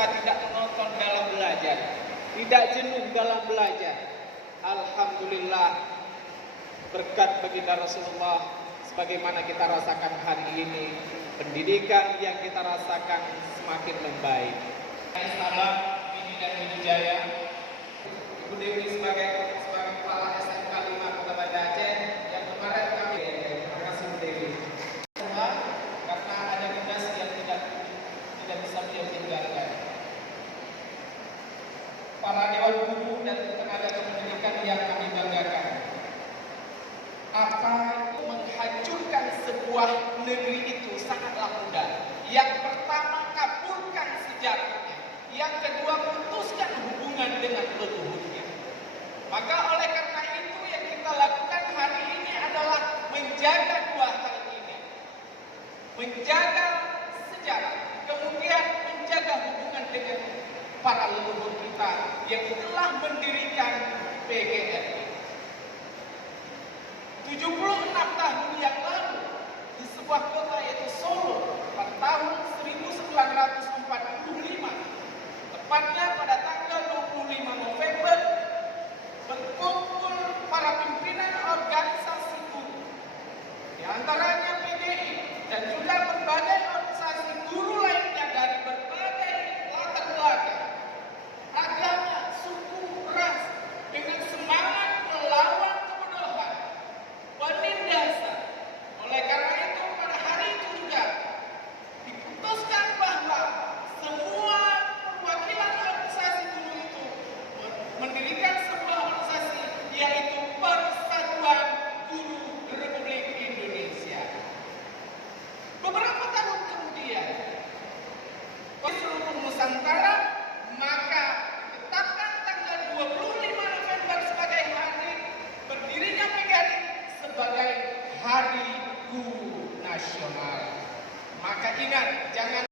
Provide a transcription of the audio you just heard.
kita tidak menonton dalam belajar, tidak jenuh dalam belajar. Alhamdulillah, berkat baginda Rasulullah, sebagaimana kita rasakan hari ini, pendidikan yang kita rasakan semakin membaik. Salam Bini dan Bini Jaya, Ibu Dewi sebagai kepala SMK 5 Kota Banda Aceh yang kemarin kami, terima kasih Bu Dewi. Karena ada tugas yang tidak bisa beliau tinggalkan. Para dewan guru dan tenaga kependidikan yang kami banggakan. Apa itu menghancurkan sebuah negeri itu sangatlah mudah. Yang pertama, kabulkan sejarahnya. Yang kedua, putuskan hubungan dengan leluhurnya. Maka oleh karena itu yang kita lakukan hari ini adalah menjaga dua hal ini. Menjaga sejarah, kemudian menjaga hubungan dengan para leluhur kita yang telah mendirikan PGRI. 76 tahun yang lalu di sebuah kota yaitu Solo pada tahun 1945, tepatnya pada tanggal 25 November, berkumpul para pimpinan organisasi guru, di antaranya PGI dan juga berbagai organisasi guru lainnya dari berbagai latar belakang, agama, suku, ras, dengan semangat melawan kebodohan, penindasan. Oleh karena itu pada hari itu juga diputuskan bahwa semua perwakilan organisasi guru itu mendirikan sebuah organisasi yaitu Persatuan Guru Republik Indonesia. Beberapa tahun kemudian di seluruh Nusantara, maka tetapkan tanggal 25 November sebagai hari berdirinya PGRI sebagai Hari Guru Nasional. Maka ingat, jangan